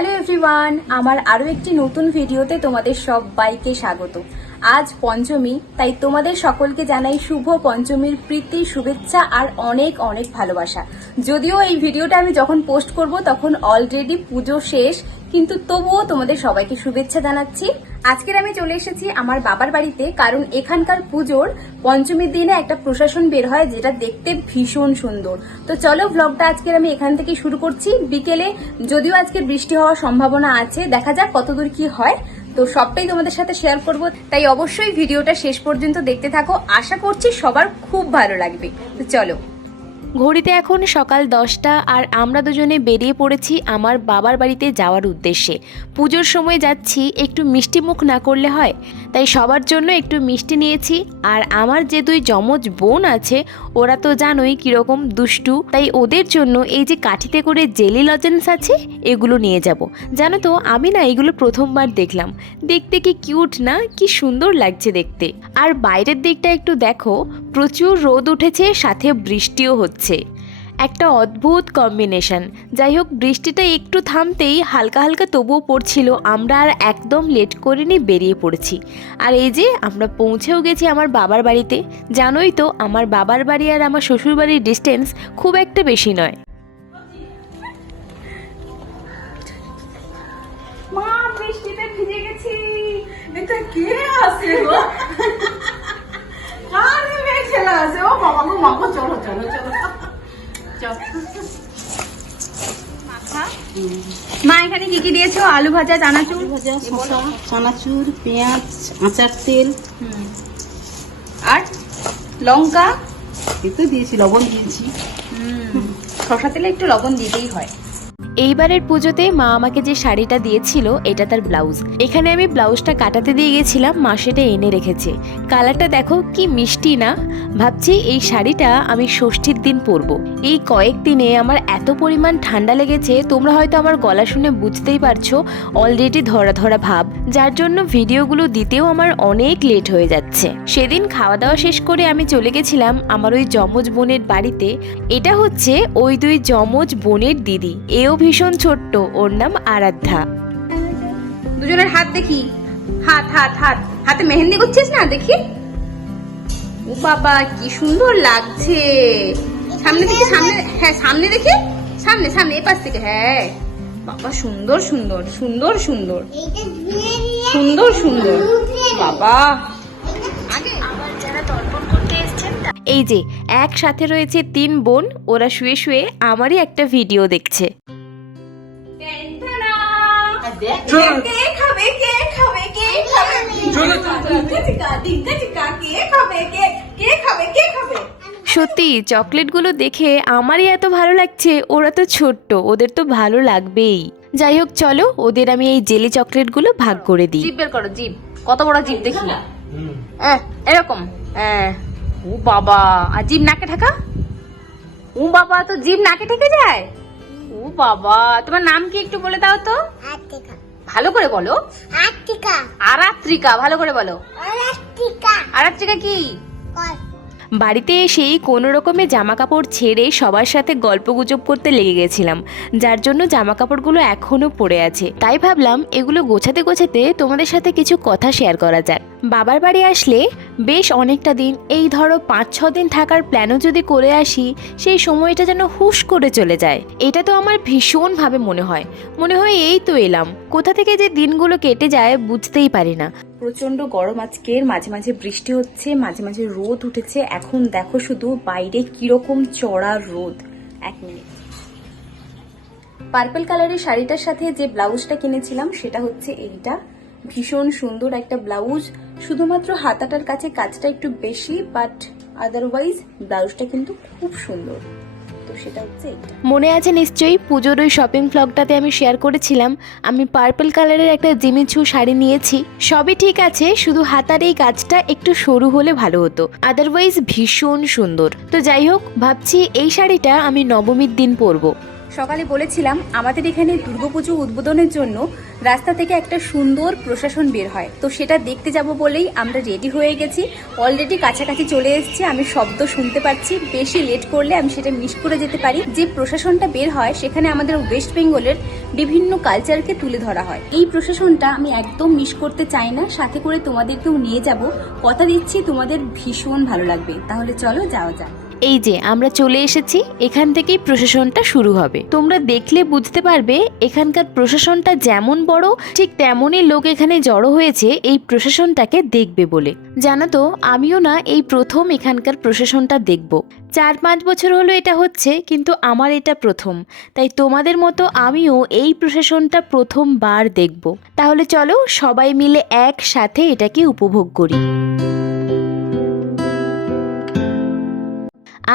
Hello everyone আমার আরও একটি নতুন ভিডিওতে তোমাদের সব বাইকে স্বাগত। আজ পঞ্চমী, তাই তোমাদের সকলকে জানাই শুভ পঞ্চমীর প্রীতি, শুভেচ্ছা আর অনেক অনেক ভালোবাসা। যদিও এই ভিডিওটা আমি যখন পোস্ট করব, তখন অলরেডি পুজো শেষ কিন্তু তবুও তোমাদের সবাইকে শুভেচ্ছা জানাচ্ছি। আজকের আমি চলে এসেছি আমার বাবার বাড়িতে, কারণ এখানকার পুজোর পঞ্চমীর দিনে একটা প্রশাসন বের হয় যেটা দেখতে ভীষণ সুন্দর। তো চলো ব্লগটা আজকের আমি এখান থেকে শুরু করছি। বিকেলে যদিও আজকে বৃষ্টি হওয়ার সম্ভাবনা আছে, দেখা যাক কতদূর কি হয়। তো সবটাই তোমাদের সাথে শেয়ার করব। তাই অবশ্যই ভিডিওটা শেষ পর্যন্ত দেখতে থাকো। আশা করছি সবার খুব ভালো লাগবে। তো চলো। ঘড়িতে এখন সকাল দশটা আর আমরা দুজনে বেরিয়ে পড়েছি আমার বাবার বাড়িতে যাওয়ার উদ্দেশ্যে। পুজোর সময় যাচ্ছি, একটু মিষ্টি মুখ না করলে হয়? তাই সবার জন্য একটু মিষ্টি নিয়েছি আর আমার যে দুই যমজ বোন আছে, ওরা তো জানোই কীরকম দুষ্টু। তাই ওদের জন্য এই যে কাঠিতে করে জেলি লজেন্স আছে, এগুলো নিয়ে যাব। জানো তো, আমি না এগুলো প্রথমবার দেখলাম। দেখতে কি কিউট না, কি সুন্দর লাগছে দেখতে। আর বাইরের দিকটা একটু দেখো, প্রচুর রোদ উঠেছে, সাথে বৃষ্টিও হচ্ছে। একটা অদ্ভুত কম্বিনেশন যাই হোক, বৃষ্টিটা একটু থামতেই হালকা হালকা তবুও পড়ছিল। আমরা আর একদম লেট করিনি বেরিয়ে পড়েছি। আর এই যে, আমরা পৌঁছেও গেছি আমার বাবার বাড়িতে। জানোই তো, আমার বাবার বাড়ি আর আমার শ্বশুর বাড়ির ডিস্টেন্স খুব একটা বেশি নয়। ভিজে গেছি। আছে কারে ছেলে আছে ও বাবা গো মাগো চলো চলো চলো। মা এখানে কি কি দিয়েছ? আলু ভাজা চানাচুর? ভাজা চানাচুর পেঁয়াজ আচার তেল। আর লঙ্কা? এই তো দিয়েছি লবণ দিয়েছি। শসা তেলে একটু লবণ দিতেই হয়। এইবারের পুজোতে মা আমাকে যে শাড়িটা দিয়েছিল, এটা তার ব্লাউজ। এখানে আমি ব্লাউজটা কাটাতে দিয়ে গেছিলাম, মা সেটা এনে রেখেছে। কালারটা দেখো, কি মিষ্টি না? ভাবছি এই শাড়িটা আমি ষষ্ঠীর দিন পরবো। এই কয়েকদিনে আমার এত পরিমাণ ঠান্ডা লেগেছে, তোমরা হয়তো আমার গলা শুনে বুঝতেই পারছ অলরেডি ধরা ধরা ভাব। যার জন্য ভিডিওগুলো দিতেও আমার অনেক লেট হয়ে যাচ্ছে। সেদিন খাওয়া দাওয়া শেষ করে আমি চলে গেছিলাম আমার ওই যমজ বোনের বাড়িতে। এটা হচ্ছে ওই দুই যমজ বোনের দিদি। এও ভীষণ ছোট্ট। ওর নাম আরাধ্যা। দুজনের হাত দেখি। হাত হাত হাত। হাতে মেহেন্দি করছিস না? দেখি। ও বাবা কি সুন্দর লাগছে। সামনে দেখি সামনে হ্যাঁ সামনে দেখি। সামনে সামনে এই পাশ থেকে হ্যাঁ। বাবা সুন্দর সুন্দর সুন্দর সুন্দর। সুন্দর সুন্দর। বাবা। আগে এই যে একসাথে রয়েছে তিন বোন। ওরা শুয়ে শুয়ে আমারই একটা ভিডিও দেখছে। কে খাবে কে খাবে কে খাবে? ডিঙ্কা চিকা ডিঙ্কা চিকা কে খাবে কে কে খাবে কে খাবে? সত্যি চকলেটগুলো দেখে আমারই এত ভালো লাগছে ওরা তো ছোট্ট ওদের তো ভালো লাগবেই। যাই হোক চলো ওদের আমি এই জেলি চকলেটগুলো ভাগ করে দিই। জিভ বের করো জিভ। কত বড় জিভ দেখি। এরকম। ও বাবা। আর জিভ নাকে ঢাকা ও বাবা তো জিভ নাকে ঠেকে যায়? বাবা তোমার নাম কি একটু বলে দাও তো? ভালো করে বলো। আরাত্রিকা ভালো করে বলো। আরাত্রিকা। কি? বাড়িতে এসেই কোনো রকমে জামা কাপড় ছেড়ে সবার সাথে গল্প গুজব করতে লেগে গেছিলাম। যার জন্য জামা কাপড়গুলো এখনও পড়ে আছে। তাই ভাবলাম এগুলো গোছাতে গোছাতে তোমাদের সাথে কিছু কথা শেয়ার করা যাক। বাবার বাড়ি আসলে বেশ অনেকটা দিন, এই ধরো পাঁচ, ছ দিন থাকার প্ল্যানও যদি করে আসি, সেই সময়টা যেন হুশ করে চলে যায়। এটা তো আমার ভীষণভাবে মনে হয়। মনে হয় এই তো এলাম। কোথা থেকে যে দিনগুলো কেটে যায় বুঝতেই পারি না। প্রচণ্ড গরম আজকের মাঝে মাঝে বৃষ্টি হচ্ছে, মাঝে মাঝে রোদ উঠেছে। এখন দেখো শুধু বাইরে কীরকম চড়া রোদ। এক মিনিট। পার্পল কালারের শাড়িটার সাথে যে ব্লাউজটা কিনেছিলাম, সেটা হচ্ছে এইটা। ভীষণ সুন্দর একটা ব্লাউজ। শুধুমাত্র হাতাটার কাছে কাজটা একটু বেশি বাট আদারওয়াইজ ব্লাউজটা কিন্তু খুব সুন্দর। তো সেটা হচ্ছে মনে আছে নিশ্চয়ই, পুজোর ওই শপিং ব্লগটাতে আমি শেয়ার করেছিলাম। আমি পার্পল কালারের একটা জিমিচু শাড়ি নিয়েছি। সবই ঠিক আছে, শুধু হাতার এই কাজটা একটু সরু হলে ভালো হতো। আদারওয়াইজ ভীষণ সুন্দর। তো যাই হোক, ভাবছি এই শাড়িটা আমি নবমীর দিন পরবো। সকালে বলেছিলাম, আমাদের এখানে দুর্গাপুজো উদ্বোধনের জন্য রাস্তা থেকে একটা সুন্দর প্রশাসন বের হয়। তো সেটা দেখতে যাব বলেই আমরা রেডি হয়ে গেছি। অলরেডি কাছাকাছি চলে এসেছি। আমি শব্দ শুনতে পাচ্ছি। বেশি লেট করলে আমি সেটা মিস করে যেতে পারি। যে প্রশাসনটা বের হয়, সেখানে আমাদের ওয়েস্ট বেঙ্গলের বিভিন্ন কালচারকে তুলে ধরা হয়। এই প্রশাসনটা আমি একদম মিস করতে চাই না। সাথে করে তোমাদেরকেও নিয়ে যাব। কথা দিচ্ছি, তোমাদের ভীষণ ভালো লাগবে। তাহলে চলো যাওয়া যাক। এই যে, আমরা চলে এসেছি, এখান থেকেই প্রশাসনটা শুরু হবে। তোমরা দেখলে বুঝতে পারবে, এখানকার প্রশাসনটা যেমন বড়, ঠিক তেমনই লোক এখানে জড়ো হয়েছে, এই প্রশাসনটাকে দেখবে বলে। জানো তো, আমিও না এই প্রথম এখানকার প্রশাসনটা দেখব। চার পাঁচ বছর হলো এটা হচ্ছে, কিন্তু আমার এটা প্রথম। তাই তোমাদের মতো আমিও এই প্রশাসনটা প্রথমবার দেখব। তাহলে চলো সবাই মিলে একসাথে এটাকে উপভোগ করি।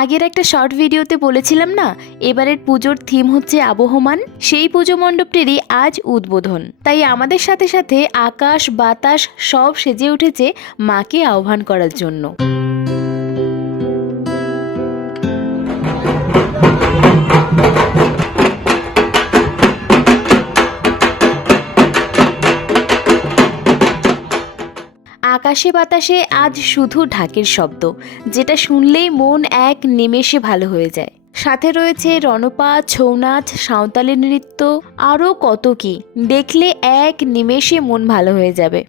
আগের একটা শর্ট ভিডিওতে বলেছিলাম না, এবারের পুজোর থিম হচ্ছে আবহমান, সেই পুজো মণ্ডপটিরই আজ উদ্বোধন। তাই আমাদের সাথে সাথে আকাশ, বাতাস সব সেজে উঠেছে মাকে আহ্বান করার জন্য। আকাশে বাতাসে আজ শুধু ঢাকের শব্দ, যেটা শুনলেই মন এক নিমেষে ভালো হয়ে যায়। সাথে রয়েছে রণপা ছৌ নাচ সাঁওতালি নৃত্য, আরও কত কি, দেখলে এক নিমেষে মন ভালো হয়ে যাবে।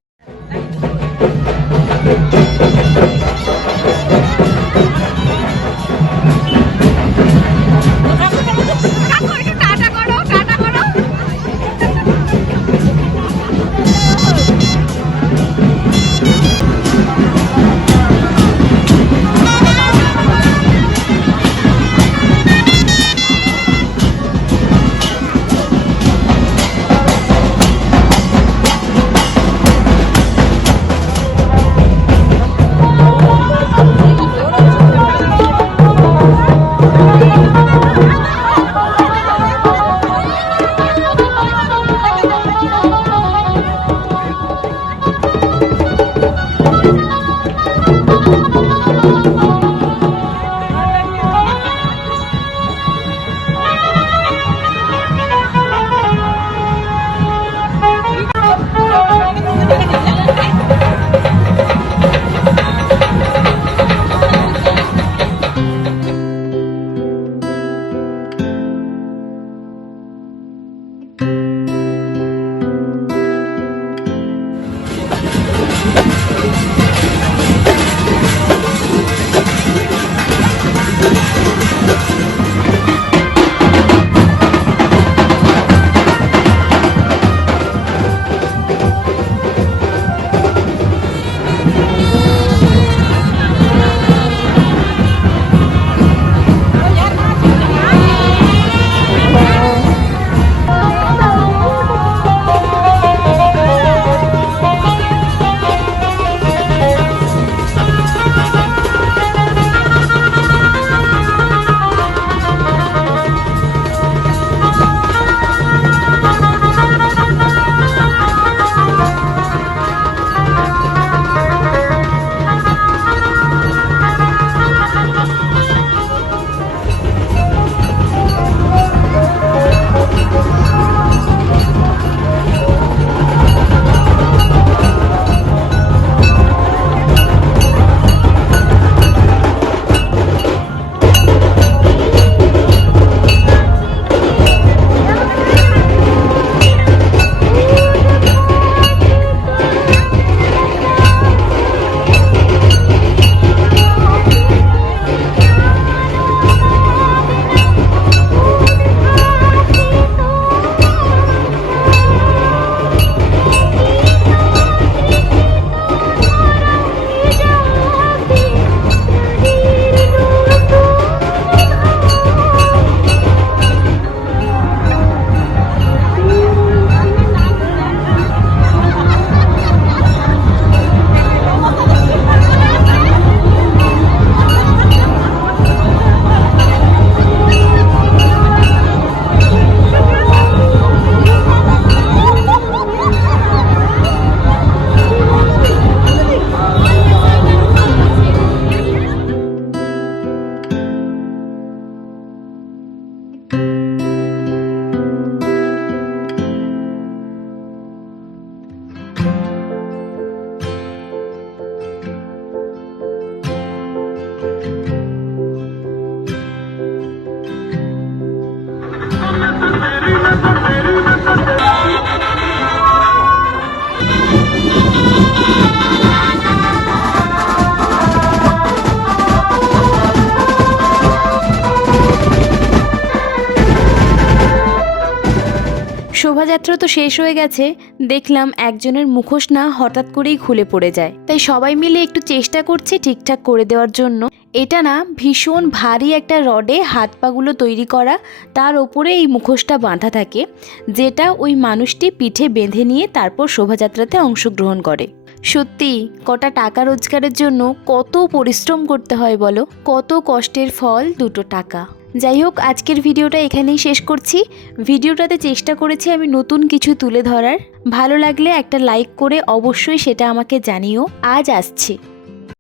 শোভাযাত্রা তো শেষ হয়ে গেছে। দেখলাম একজনের মুখোশ না হঠাৎ করেই খুলে পড়ে যায়। তাই সবাই মিলে একটু চেষ্টা করছে ঠিকঠাক করে দেওয়ার জন্য। এটা না ভীষণ ভারী একটা রডে হাত পাগুলো তৈরি করা, তার ওপরে এই মুখোশটা বাঁধা থাকে, যেটা ওই মানুষটি পিঠে বেঁধে নিয়ে তারপর শোভাযাত্রাতে অংশগ্রহণ করে। সত্যি, কটা টাকা রোজগারের জন্য কত পরিশ্রম করতে হয় বলো? কত কষ্টের ফল দুটো টাকা। যাই হোক, আজকের ভিডিওটা এখানেই শেষ করছি। ভিডিওটাতে চেষ্টা করেছি আমি নতুন কিছু তুলে ধরার। ভালো লাগলে একটা লাইক করে অবশ্যই সেটা আমাকে জানিও। আজ আসছি।